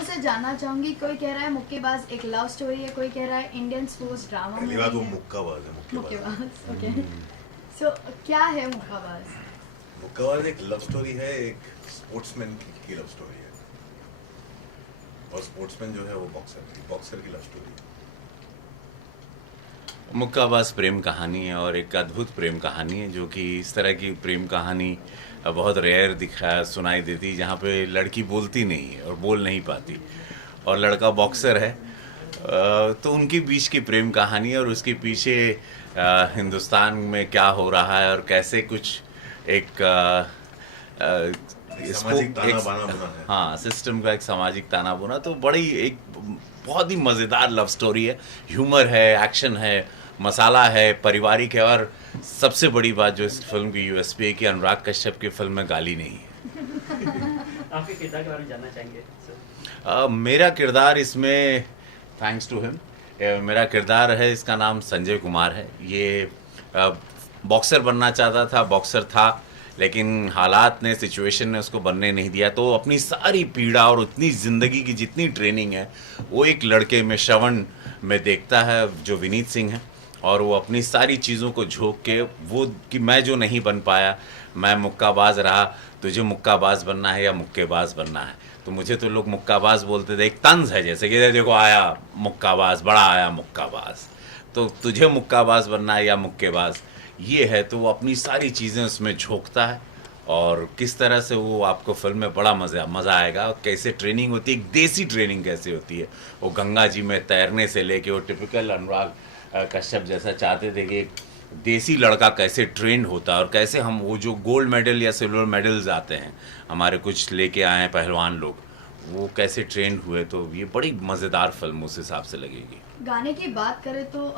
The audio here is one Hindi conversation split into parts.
दोनों से जानना चाहूंगी, कोई कह रहा है मुक्केबाज एक लव स्टोरी है, कोई कह रहा है इंडियन स्पोर्ट्स ड्रामा पहली मूवी बात वो है। मुक्काबाज है, मुक्केबाज, ओके। सो क्या है मुक्काबाज? मुक्काबाज एक लव स्टोरी है, एक स्पोर्ट्समैन की लव स्टोरी है। और स्पोर्ट्समैन जो है वो बॉक्सर की लव स्टोरी है। मुक्काबाज प्रेम कहानी है और एक अद्भुत प्रेम कहानी है, जो कि इस तरह की प्रेम कहानी बहुत रेयर सुनाई देती, जहाँ पे लड़की बोलती नहीं है और बोल नहीं पाती और लड़का बॉक्सर है। तो उनके बीच की प्रेम कहानी है और उसके पीछे हिंदुस्तान में क्या हो रहा है और कैसे कुछ एक सामाजिक ताना बाना बुना है। हाँ, सिस्टम का एक सामाजिक ताना बुना। तो बड़ी एक बहुत ही मज़ेदार लव स्टोरी है, ह्यूमर है, एक्शन है, मसाला है, पारिवारिक है और सबसे बड़ी बात जो इस फिल्म की यूएसपी है कि अनुराग कश्यप की फिल्म में गाली नहीं है। आपके किरदार के बारे में जानना चाहेंगे सर? मेरा किरदार इसमें, थैंक्स टू हिम, मेरा किरदार है, इसका नाम संजय कुमार है। ये बॉक्सर बनना चाहता था, बॉक्सर था, लेकिन हालात ने, सिचुएशन ने उसको बनने नहीं दिया। तो अपनी सारी पीड़ा और उतनी ज़िंदगी की जितनी ट्रेनिंग है वो एक लड़के में, श्रवण में देखता है, जो विनीत सिंह है। और वो अपनी सारी चीज़ों को झोंक के, वो कि मैं जो नहीं बन पाया, मैं मुक्काबाज रहा, तुझे मुक्काबाज बनना है या मुक्केबाज बनना है। तो मुझे तो लोग मुक्काबाज बोलते थे, एक तंज है, जैसे कि देखो आया मुक्काबाज, बड़ा आया मुक्काबाज, तो तुझे मुक्काबाज बनना है या मुक्केबाज, ये है। तो वो अपनी सारी चीज़ें उसमें झोंकता है और किस तरह से वो आपको फिल्म में बड़ा मज़ा आएगा। कैसे ट्रेनिंग होती है, एक देसी ट्रेनिंग कैसे होती है, वो गंगा जी में तैरने से लेके, वो टिपिकल अनुराग कश्यप जैसा चाहते थे कि एक देसी लड़का कैसे ट्रेंड होता है और कैसे हम वो जो गोल्ड मेडल या सिल्वर मेडल्स आते हैं, हमारे कुछ लेके आए हैं पहलवान लोग, वो कैसे ट्रेंड हुए। तो ये बड़ी मज़ेदार फिल्म उस हिसाब से लगेगी। गाने की बात करें तो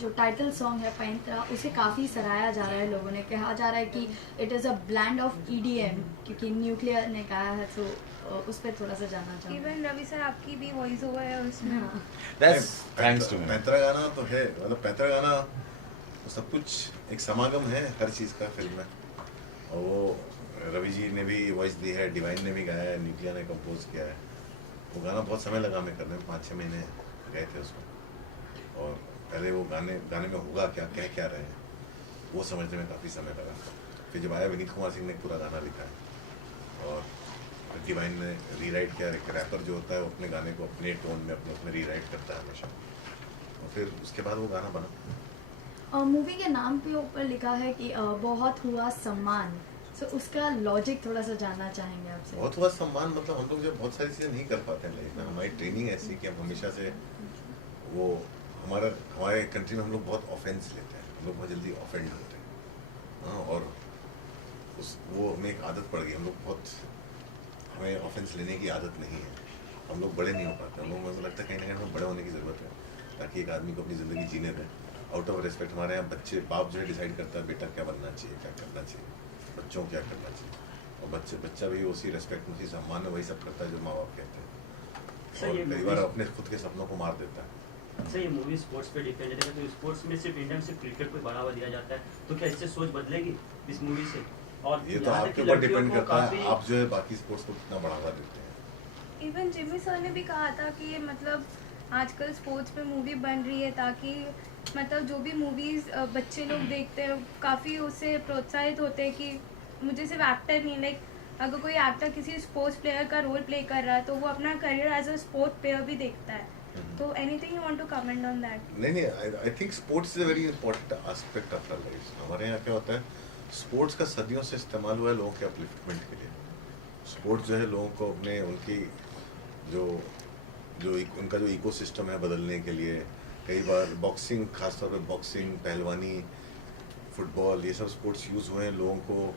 जो टाइटल सॉन्ग है पैंतरा, उसे काफ़ी सराहा जा रहा है, लोगों ने कहा जा रहा है कि it is a blend of EDM, क्योंकि न्यूक्लियर ने कहा है। तो उस पर थोड़ा सा जानना चाहूँगी। इवन रवि सर आपकी भी वॉइस ओवर है उसमें। That's thanks to me. पैंतरा गाना तो है, मतलब पैंतरा गाना तो सब कुछ एक समागम है हर चीज़ का फिल्म में। और वो रवि जी ने भी वॉइस दी है, डिवाइन ने भी गाया है, न्यूक्लियर ने कंपोज किया है। वो गाना बहुत समय लगा हमें करने में, 5-6 महीने गए थे उसमें। और पहले वो गाने में होगा क्या, कह क्या रहे हैं, वो समझने में काफ़ी समय लगा। फिर जब आया, विनीत कुमार सिंह ने पूरा गाना लिखा है और डिवाइन ने रीराइट किया। एक रैपर जो होता है वो अपने गाने को अपने टोन में, अपने रीराइट करता है हमेशा, और फिर उसके बाद वो गाना बना। मूवी के नाम पे ऊपर लिखा है कि बहुत हुआ सम्मान। सो उसका लॉजिक थोड़ा सा जानना चाहेंगे आपसे। बहुत हुआ सम्मान मतलब हम लोग जब बहुत सारी चीज़ें नहीं कर पाते हैं लाइफ में, हमारी ट्रेनिंग ऐसी कि हम हमेशा से वो हमारे कंट्री में हम लोग बहुत ऑफेंस लेते हैं, हम लोग बहुत जल्दी ऑफेंड होते हैं। हाँ, और वो हमें एक आदत पड़ गई, हम लोग हमें ऑफेंस लेने की आदत नहीं है, हम लोग बड़े नहीं हो पाते। हम लोग, मुझे लगता है कहीं ना कहीं हमें बड़े होने की ज़रूरत है, ताकि एक आदमी को अपनी ज़िंदगी जीने दें आउट ऑफ रिस्पेक्ट। हमारे यहाँ बच्चे, बाप जो है डिसाइड करता है बेटा क्या बनना चाहिए, क्या करना चाहिए, बच्चों को क्या करना चाहिए, और बच्चा भी उसी रिस्पेक्ट में, उसी सम्मान में वही सब करता है जो माँ बाप कहते हैं, और कई बार अपने खुद के सपनों को मार देता है। सर, ये मूवी स्पोर्ट्स पे डिपेंड है, तो स्पोर्ट्स में सिर्फ इंडिया में सिर्फ क्रिकेट को बढ़ावा दिया जाता है, तो क्या इससे सोच बदलेगी इस मूवी से? और ये तो आपके ऊपर डिपेंड करता है, आप जो है बाकी स्पोर्ट्स को कितना बढ़ावा देते हैं। इवन जिमी सर ने भी कहा था कि ये मतलब आजकल स्पोर्ट्स पे मूवी बन रही है, ताकि मतलब जो भी मूवीज़ बच्चे लोग देखते हैं काफ़ी उससे प्रोत्साहित होते हैं कि मुझे सिर्फ एक्टर नहीं, लाइक अगर कोई एक्टर किसी स्पोर्ट्स प्लेयर का रोल प्ले कर रहा है तो वो अपना career as a sport player भी देखता है। तो anything you want to comment on that? नहीं, I think sports is a very important aspect of our life. हमारे यहाँ क्या होता है, स्पोर्ट्स का सदियों से इस्तेमाल हुआ है लोगों के अपलिफ्टमेंट के लिए। स्पोर्ट्स जो है लोगों को अपने, उनकी उनका जो इकोसिस्टम है बदलने के लिए, कई बार बॉक्सिंग, खासतौर पे बॉक्सिंग, पहलवानी, फुटबॉल, ये सब स्पोर्ट्स यूज़ हुए हैं लोगों को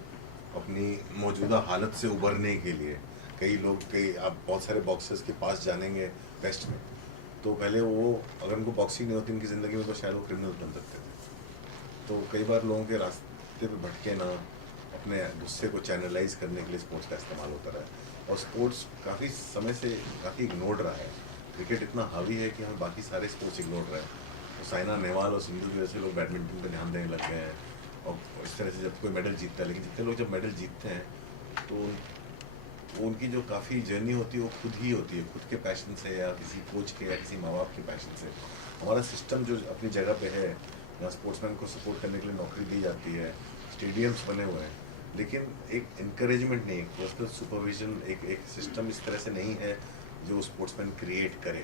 अपनी मौजूदा हालत से उबरने के लिए। आप बहुत सारे बॉक्सर्स के पास जानेंगे वेस्ट में, तो पहले वो, अगर उनको बॉक्सिंग नहीं होती उनकी ज़िंदगी में, तो शायद वो क्रिमिनल बन सकते थे। तो कई बार लोगों के रास्ते पे भटके ना, अपने गुस्से को चैनलाइज करने के लिए स्पोर्ट्स का इस्तेमाल होता रहा है। और स्पोर्ट्स काफ़ी समय से काफ़ी इग्नोर्ड रहा है। क्रिकेट इतना हावी है कि हमें बाकी सारे स्पोर्ट्स इग्नोर रहे हैं। तो साइना नेहवाल और सिंधु की वजह से लोग बैडमिंटन पर ध्यान देने लग गए हैं, और इस तरह से जब कोई मेडल जीतता है, लेकिन जितने लोग जब मेडल जीतते हैं तो उनकी जो काफ़ी जर्नी होती है वो खुद ही होती है, खुद के पैशन से या किसी कोच के या किसी माँ बाप के पैशन से। हमारा सिस्टम जो अपनी जगह पे है, यहाँ स्पोर्ट्समैन को सपोर्ट करने के लिए नौकरी दी जाती है, स्टेडियम्स बने हुए हैं, लेकिन एक इनकरेजमेंट नहीं, पर्सनल सुपरविजन, एक सिस्टम इस तरह से नहीं है जो स्पोर्ट्समैन क्रिएट करे।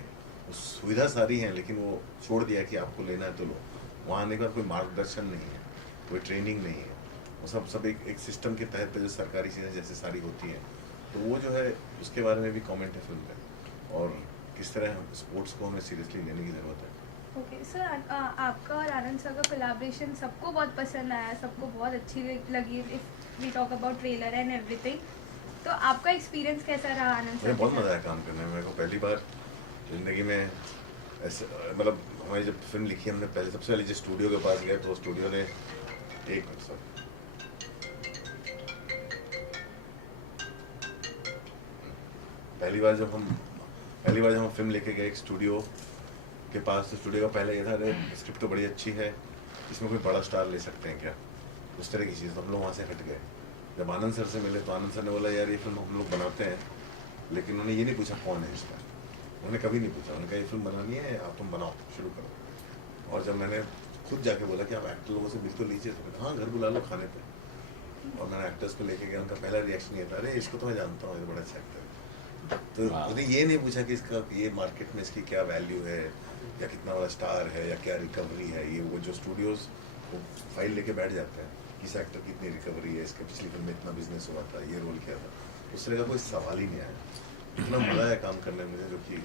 सुविधा सारी हैं लेकिन वो छोड़ दिया कि आपको लेना है तो लो। वहाँ आने के बाद कोई मार्गदर्शन नहीं है, कोई ट्रेनिंग नहीं है, वो सब एक सिस्टम के तहत जो सरकारी चीज़ें जैसे सारी होती हैं, तो वो जो है उसके बारे में भी कमेंट है फिल्म में, और किस तरह स्पोर्ट्स को हमें सीरियसली लेने की ज़रूरत है। ओके सर, आपका और आनंद सर का कोलैबोरेशन सबको बहुत पसंद आया, सबको बहुत अच्छी लगी, if we talk about trailer and everything. तो आपका एक्सपीरियंस कैसा रहा आनंद सर? मुझे बहुत मज़ा आया काम करने में। मेरे को पहली बार ज़िंदगी में ऐसे, मतलब हमारी जब फिल्म लिखी हमने पहले सबसे पहले जिस स्टूडियो के पास गए तो स्टूडियो ने एक मिनट सर, पहली बार जब हम फिल्म लेके गए एक स्टूडियो के पास, तो स्टूडियो का पहले ये था, अरे स्क्रिप्ट तो बड़ी अच्छी है, इसमें कोई बड़ा स्टार ले सकते हैं क्या, उस तरह की चीज़। तो हम लोग वहाँ से हट गए। जब आनंद सर से मिले तो आनंद सर ने बोला यार ये फिल्म हम लोग बनाते हैं, लेकिन उन्होंने ये नहीं पूछा कौन है इसका, उन्होंने कभी नहीं पूछा, उन्होंने कहा ये फिल्म बनानी है, आप तुम बनाओ, शुरू करो। और जब मैंने खुद जाके बोला कि आप एक्टर लोगों से बिल्कुल लीजिए, तो मैंने हाँ घर बुला लो खाने पे, और मैंने एक्टर्स को लेके गया, उनका पहला रिएक्शन ये था, अरे इसको तो मैं जानता हूँ, ये बड़ा अच्छा एक्टर है। तो उन्होंने ये नहीं पूछा कि इसका ये मार्केट में इसकी क्या वैल्यू है, या कितना बड़ा स्टार है, या क्या रिकवरी है। ये वो जो स्टूडियोज वो फाइल लेके बैठ जाते हैं, किस एक्टर की इतनी रिकवरी है, इसके पिछली फिल्म में इतना बिजनेस हुआ था, ये रोल किया था, उस तरह का कोई सवाल ही नहीं आया। इतना मज़ा है काम करने में मुझे, जो कि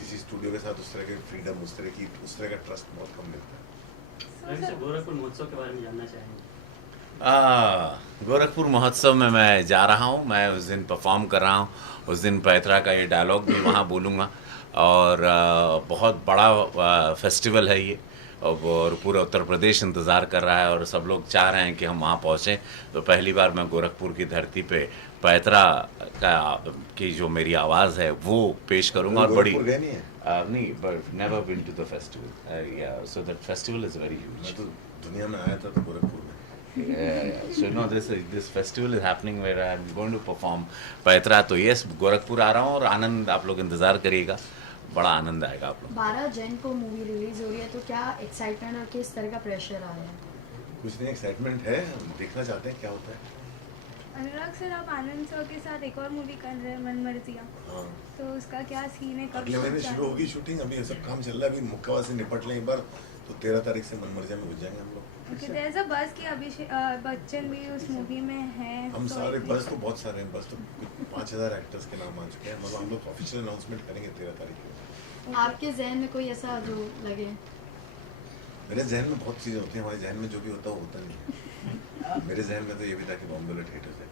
किसी स्टूडियो के साथ उस तरह के फ्रीडम, उस तरह का ट्रस्ट बहुत कम मिलता है। रवि सर, गोरखपुर महोत्सव के बारे में जानना चाहेंगे। गोरखपुर महोत्सव में मैं जा रहा हूँ, मैं उस दिन परफॉर्म कर रहा हूँ। उस दिन पैतरा का ये डायलॉग भी वहाँ बोलूँगा, और बहुत बड़ा फेस्टिवल है ये, और पूरा उत्तर प्रदेश इंतज़ार कर रहा है, और सब लोग चाह रहे हैं कि हम वहाँ पहुँचें। तो पहली बार मैं गोरखपुर की धरती पे पैतरा की जो मेरी आवाज़ है वो पेश करूँगा। और बड़ी नहीं, but never been to the festival, या so that festival is very huge. मैं तो दुनिया में आया था तो गोरखपुर में। So no, this festival is happening where I'm going to perform पैतरा। तो यस, गोरखपुर आ रहा हूँ, और आनंद आप लोग इंतज़ार करिएगा, बड़ा आनंद आएगा आप लोग। 12 जन को मूवी रिलीज हो रही है, तो क्या एक्साइटमेंट और किस तरह का प्रेशर आ रहा है? कुछ नहीं, एक्साइटमेंट है, देखना चाहते हैं क्या होता है। अनुराग सर, आप आनंद सर के साथ एक और मूवी कर रहे हैं, मनमर्जियाँ, हाँ, तो उसका क्या सीन है, कब अगले महीने शुरू होगी शूटिंग। अभी सब काम चल रहा है, अभी मुक्कावा से निपट लें एक बार, तो 13 तारीख से मनमर्जिया में घुस जाएंगे हम लोग। ओके, देयर इज अ बस कि अभिषेक बच्चन भी उस मूवी में हैं। हम सारे बस तो बहुत सारे हैं, बस तो 5000 एक्टर्स के नाम आ चुके हैं। मतलब हम लोग ऑफिशियल अनाउंसमेंट करेंगे 13 तारीख को। आपके जहन में कोई ऐसा जो लगे? मेरे जहन में बहुत चीज़ें होती हैं, हमारे जहन में जो भी होता है वो होता नहीं है। मेरे जहन में तो ये भी था कि बॉम्बे वाले थिएटर से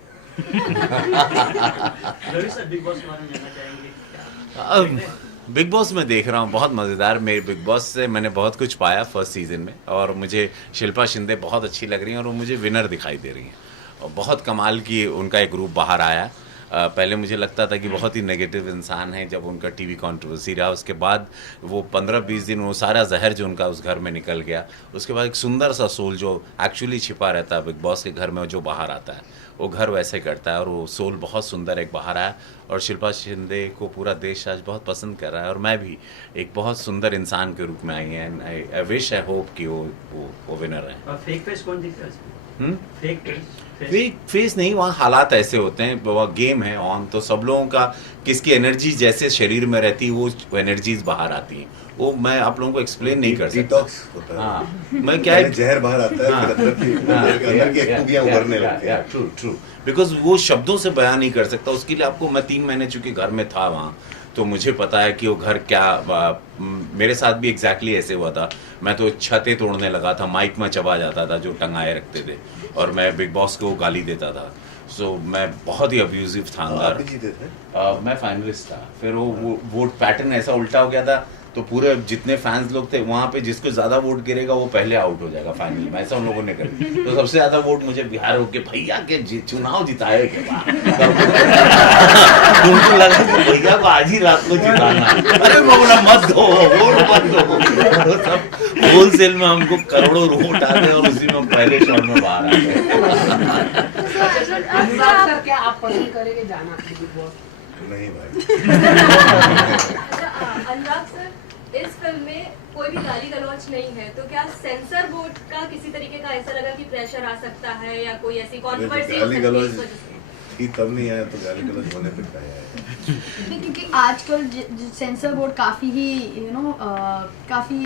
रवि सर, बिग बॉस के बारे में जानना चाहेंगे। बिग बॉस में देख रहा हूँ, बहुत मज़ेदार। मेरे बिग बॉस से मैंने बहुत कुछ पाया फर्स्ट सीज़न में, और मुझे शिल्पा शिंदे बहुत अच्छी लग रही हैं, और वो मुझे विनर दिखाई दे रही हैं, और बहुत कमाल की उनका एक ग्रुप बाहर आया। पहले मुझे लगता था कि बहुत ही नेगेटिव इंसान है, जब उनका टीवी कंट्रोवर्सी रहा, उसके बाद वो 15-20 दिन वो सारा जहर जो उनका उस घर में निकल गया, उसके बाद एक सुंदर सा सोल जो एक्चुअली छिपा रहता है बिग बॉस के घर में, जो बाहर आता है, वो घर वैसे करता है, और वो सोल बहुत सुंदर एक बाहर आया। और शिल्पा शिंदे को पूरा देश आज बहुत पसंद कर रहा है, और मैं भी एक बहुत सुंदर इंसान के रूप में आई हैं। आई विश, आई होप कि वो विनर है। और फेक फेस कौन दिख रहा है इसमें? फेक फेस नहीं, वहाँ हालात ऐसे होते हैं, वह गेम है ऑन, तो सब लोगों का किसकी एनर्जी जैसे शरीर में रहती है वो एनर्जीज बाहर आती हैं। वो मैं आप लोगों को एक्सप्लेन नहीं कर सकता। डिटॉक्स होता है। हाँ, मैं क्या है, जहर बाहर आता है, फिर अंदर की खूबियां उभरने लगती हैं। ट्रू, बिकॉज वो शब्दों से बयान नहीं कर सकता। उसके लिए आपको, मैं 3 महीने चूंकि घर में था वहाँ, तो मुझे पता है कि वो घर क्या, मेरे साथ भी एग्जैक्टली ऐसे हुआ था। मैं तो छतें तोड़ने लगा था, माइक में चबा जाता था जो टंगाए रखते थे, और मैं बिग बॉस को गाली देता था। सो मैं बहुत ही अब्यूजिव था अंदर। मैं फाइनलिस्ट था, फिर वो वोट पैटर्न ऐसा उल्टा हो गया था, तो पूरे जितने फैंस लोग थे वहाँ पे, जिसको ज्यादा वोट गिरेगा वो पहले आउट हो जाएगा फाइनल में, ऐसा उन लोगों ने कर दिया। तो सबसे ज्यादा वोट मुझे बिहार होके भैया के चुनाव जिताए के बाद उनको लगा कि भैया को आज ही रात को जिताना। अरे मैं बोला मत दो वोट, मत दो। सब होलसेल में हमको करोड़ों वोट आ गए, और उसी में पहले शॉट में बाहर आ गए। अनुराग सर क्या आप पसंद करेंगे जाना बिग बॉस? नहीं भाई। अच्छा, अनुराग सर, इस फिल्म में कोई भी गाली गलौज नहीं है, तो क्या सेंसर बोर्ड का किसी तरीके का ऐसा लगा कि प्रेशर आ सकता है या कोई ऐसी कंट्रोवर्सी हो गाली सकती है गलौज इस वजह से? ही तब नहीं आया तो गाली गलौज होने पे क्या आया। नहीं, क्योंकि आजकल सेंसर बोर्ड काफ़ी ही काफ़ी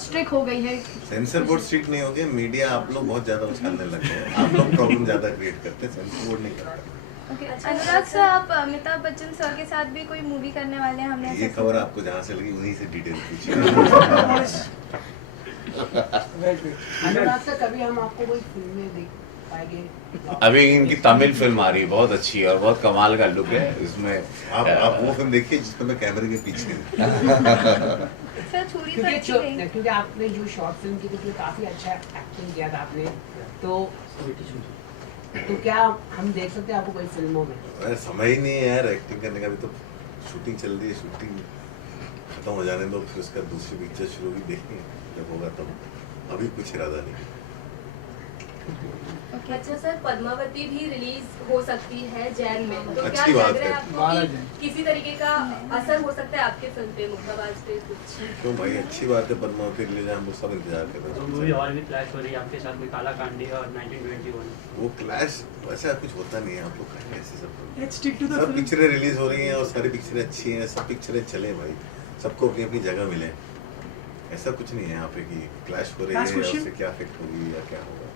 स्ट्रिक्ट हो गई है। सेंसर बोर्ड स्ट्रिक्ट नहीं हो गया, मीडिया आप लोग बहुत ज्यादा उछालने लग गए, आप लोग प्रॉब्लम ज्यादा क्रिएट करते हैं, सेंसर बोर्ड नहीं करता। ओके, अनुराग सर, आप अमिताभ बच्चन सर के साथ भी कोई मूवी करने वाले हैं? हमने ये ऐसा खबर सुना। आपको जहाँ से लगी वहीं से डिटेल पूछिए। अनुराग सर कभी हम आपको कोई फिल्म में देख पाएंगे? अभी इनकी तमिल फिल्म आ रही है, बहुत अच्छी है और बहुत कमाल का लुक है इसमें। आप वो फिल्म देखिए जिसमें मैं कैमरे के पीछे हूँ। सर छुरी तो अच्छी गई। क्योंकि आपने जो शॉर्ट फिल्म की थी उसमें काफी अच्छा एक्टिंग किया था आपने, तो क्या हम देख सकते हैं आपको कोई फिल्मों में? अरे समय ही नहीं है यार एक्टिंग करने का, अभी तो शूटिंग चल रही है, शूटिंग खत्म हो जाने दो, फिर उसका दूसरी पिक्चर शुरू भी देखेंगे जब होगा तब। अभी कुछ इरादा नहीं। अच्छा सर, पद्मावती भी रिलीज हो सकती है जैन में, तो क्या अच्छी लग बात रहा है है। आपको कि किसी तरीके का असर हो सकता है आपके फिल्म पे, मुक्काबाज पे कुछ? क्यों भाई, अच्छी बात है, पद्मावती के लिए हम लोग सब इंतजार कर तो रहे मूवी हैं। और भी क्लैश हो रही है आपके साथ में, काला कांडी और 1921। वो क्लैश वैसा कुछ होता नहीं है, आप लोग कहेंगे ऐसे सब। Let's stick to the सब film. पिक्चरें रिलीज हो रही हैं और सारी पिक्चरें अच्छी हैं, सब पिक्चरें चले भाई, सबको अपनी अपनी जगह मिले। ऐसा कुछ नहीं है यहाँ पे कि क्लैश हो रही Last है, question. उससे क्या इफेक्ट होगी या क्या होगा।